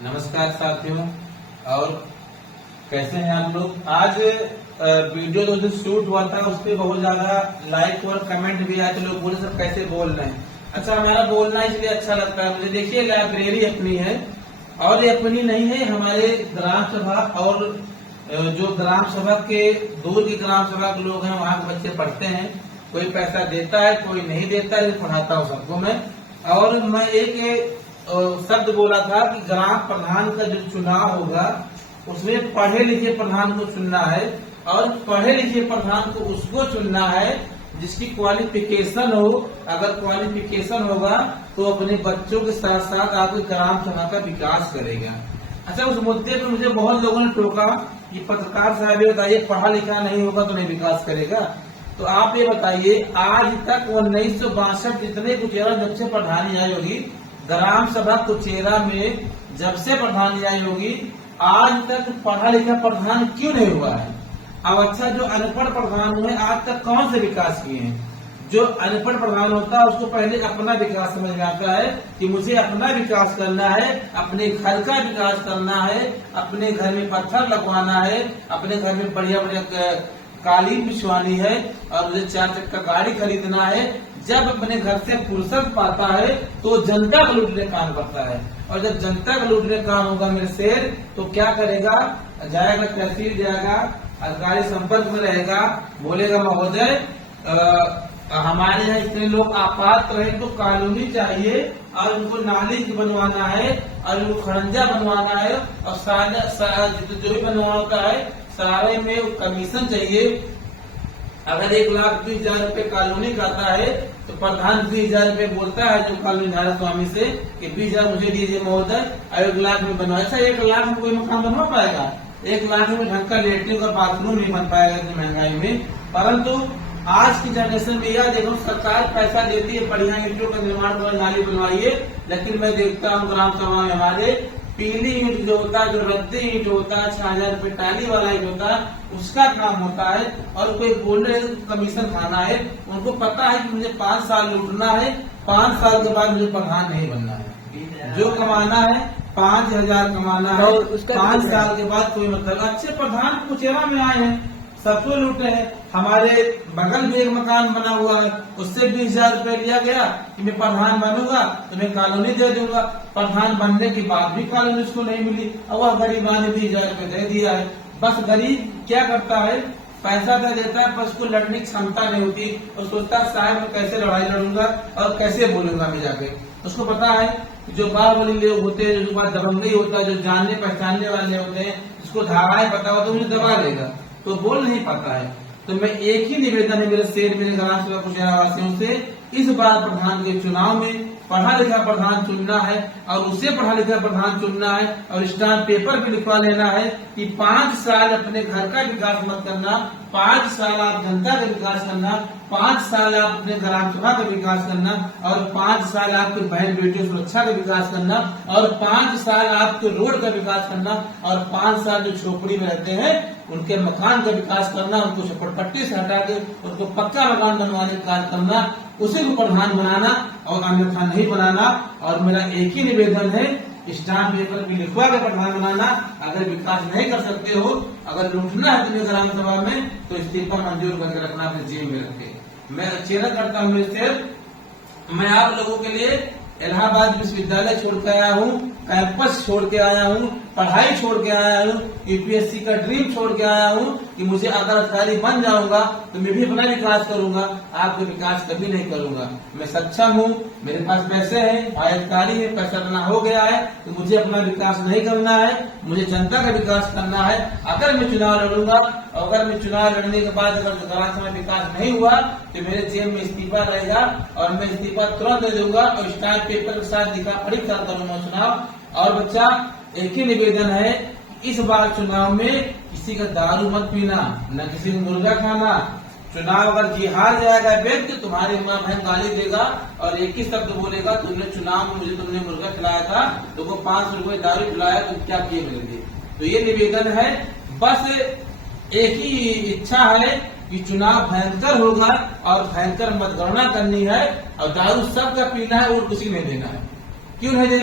नमस्कार साथियों, और कैसे हैं आप लोग। आज वीडियो जो शूट हुआ था उस पर बहुत ज्यादा लाइक और कमेंट भी आए, तो लोग बोले सब कैसे बोल रहे हैं। अच्छा, हमारा बोलना इसलिए अच्छा लगता है मुझे। देखिए, लाइब्रेरी अपनी है और ये अपनी नहीं है, हमारे ग्राम सभा और जो ग्राम सभा के दूर की ग्राम सभा के लोग हैं वहाँ के बच्चे पढ़ते हैं। कोई पैसा देता है, कोई नहीं देता है, पढ़ाता हूँ सबको मैं। और मैं एक शब्द बोला था कि ग्राम प्रधान का जो चुनाव होगा उसमें पढ़े लिखे प्रधान को चुनना है, और पढ़े लिखे प्रधान को उसको चुनना है जिसकी क्वालिफिकेशन हो। अगर क्वालिफिकेशन होगा तो अपने बच्चों के साथ साथ आपके ग्राम सभा का विकास करेगा। अच्छा, उस मुद्दे पर मुझे बहुत लोगों ने टोका कि पत्रकार साहब ये बताइए, पढ़ा लिखा नहीं होगा तो नहीं विकास करेगा। तो आप ये बताइए, आज तक 1962 जितने कुचेरा जब से प्रधानी आई होगी, ग्राम सभा कुचेरा में जब से प्रधानी आई होगी, आज तक पढ़ा लिखा प्रधान क्यों नहीं हुआ है। अब अच्छा, जो अनपढ़ प्रधान हुए आज तक कौन से विकास किए हैं। जो अनपढ़ प्रधान होता है उसको पहले अपना विकास समझ में आता है कि मुझे अपना विकास करना है, अपने घर का विकास करना है, अपने घर में पत्थर लगवाना है, अपने घर में बढ़िया बढ़िया कालीन बिछवानी है, और मुझे 4 चक्का गाड़ी खरीदना है। जब अपने घर से फुर्सत पाता है तो जनता को लूटने काम करता है, और जब जनता को लूटने काम होगा मेरे शेर, तो क्या करेगा, जाएगा तहसील, जाएगा अधिकारी संपर्क में रहेगा, बोलेगा महोदय हमारे यहाँ इतने लोग आपात रहे तो कॉलोनी चाहिए, और उनको नाली बनवाना है, और उनको खड़ंजा बनवाना है, और सारा जो भी बनवाता है सारे में कमीशन चाहिए। अगर 1,20,000 रुपए कॉलोनी का आता है तो प्रधान 20,000 रुपए बोलता है जो कॉलोनी धारा स्वामी से कि 20,000 मुझे दीजिए महोदय, और 1 लाख में बनवा। अच्छा, 1 लाख में कोई मकान बनवा पाएगा? 1 लाख में ढंग का लेटरिन और बाथरूम नहीं बन पाएगा इतनी महंगाई में। परंतु आज की जनरेशन में यह देखो, सरकार पैसा देती है बढ़िया ईंटों का निर्माण करो, नाली बनवाइए, लेकिन मैं देखता हूँ ग्राम सभा में हमारे पीली ईंट जो होता है, जो रद्दी ईंट होता है, 6,000 रुपए टाली वाला ईंट होता है, उसका काम होता है, और कोई बोले कमीशन खाना है। उनको पता है कि मुझे 5 साल लूटना है, 5 साल के बाद मुझे प्रधान नहीं बनना है। जो कमाना है 5,000 कमाना है, 5 साल के बाद कोई मतलब। अच्छे प्रधान कुचेरा में आए हैं, सबको लूटे हैं। हमारे बगल में एक मकान बना हुआ है, उससे 20,000 रुपए लिया गया कि मैं प्रधान बनूंगा तो मैं कॉलोनी दे दूंगा। प्रधान बनने के बाद भी कॉलोनी उसको नहीं मिली, और वह गरीबान ने 20,000 रुपए दे दिया है। बस गरीब क्या करता है, पैसा दे देता है, पर उसको लड़ने की क्षमता नहीं होती, और सोचता है साहब मैं कैसे लड़ाई लड़ूंगा और कैसे बोलूंगा मैं जाके। उसको पता है जो बाहुबली लोग होते हैं, जो बात दबंगई होता है, जो जानने पहचानने वाले होते हैं, जिसको धाराएं पता हो तो मुझे दबा देगा, तो बोल नहीं पाता है। तो मैं एक ही निवेदन है मेरे शेर, मेरे ग्राम सभा कुचेरा वासियों से, इस बार प्रधान के चुनाव में पढ़ा लिखा प्रधान चुनना है, और उसे पढ़ा लिखा प्रधान चुनना है, और स्टाम्प पेपर पे लिखवा लेना है कि 5 साल अपने घर का विकास मत करना, 5 साल आप जनता का विकास करना, 5 साल आप अपने ग्राम सभा का विकास करना, और 5 साल आपके बहन बेटियों सुरक्षा का विकास करना, और 5 साल आपके रोड का विकास करना, और 5 साल जो झोपड़ी में रहते हैं उनके मकान का विकास करना, उनको झोपड़पट्टी से हटा के उनको पक्का मकान बनवाने का कार्य करना, उसी को प्रधान बनाना, और अन्यथा नहीं बनाना। और मेरा एक ही निवेदन है, स्टाम्प पेपर पे लिखवा के प्रधान बनाना। अगर विकास नहीं कर सकते हो, अगर लूटना है तुम्हें ग्राम सभा में, तो इस्तीफा मंजूर करके रखना, अपने जेब में रखे। मैं चेहरा करता हूँ मेरे से, मैं आप लोगों के लिए इलाहाबाद विश्वविद्यालय छोड़ के आया हूँ, कैंपस छोड़ के आया हूँ, पढ़ाई छोड़ के आया हूँ, यूपीएससी का ड्रीम छोड़ के आया हूँ कि मुझे अगर अधिकारी बन जाऊंगा तो मैं भी अपना विकास करूंगा, आपका विकास कभी नहीं करूंगा। मैं सक्षम हूँ, मेरे पास पैसे हैं, अधिकारी है, पैसा देना हो गया है, तो मुझे अपना विकास नहीं करना है, मुझे जनता का विकास करना है। अगर मैं चुनाव लड़ूंगा, अगर मैं चुनाव लड़ने के बाद अगर ग्राम सभा विकास नहीं हुआ तो मेरे जेब में इस्तीफा रहेगा, और मैं इस्तीफा तुरंत दे दूंगा, और स्टाम्प पेपर के साथ लिखा पढ़ी करूंगा चुनाव। और बच्चा, एक ही निवेदन है, इस बार चुनाव में किसी का दारू मत पीना, न किसी को मुर्गा खाना। चुनाव अगर जी हार जाएगा व्यक्ति, तुम्हारी माँ बहन गाली देगा और एक ही शब्द बोलेगा, तुमने चुनाव में मुझे तुमने मुर्गा खिलाया था, तुमको 500 रुपए दारू खिलाया, तुम क्या किए मेरे लिए। तो ये निवेदन है, बस एक ही इच्छा है कि चुनाव भयंकर होगा, और भयंकर मतगणना करनी है, और दारू सबका पीना है और किसी नहीं देना है। क्यों नहीं देना?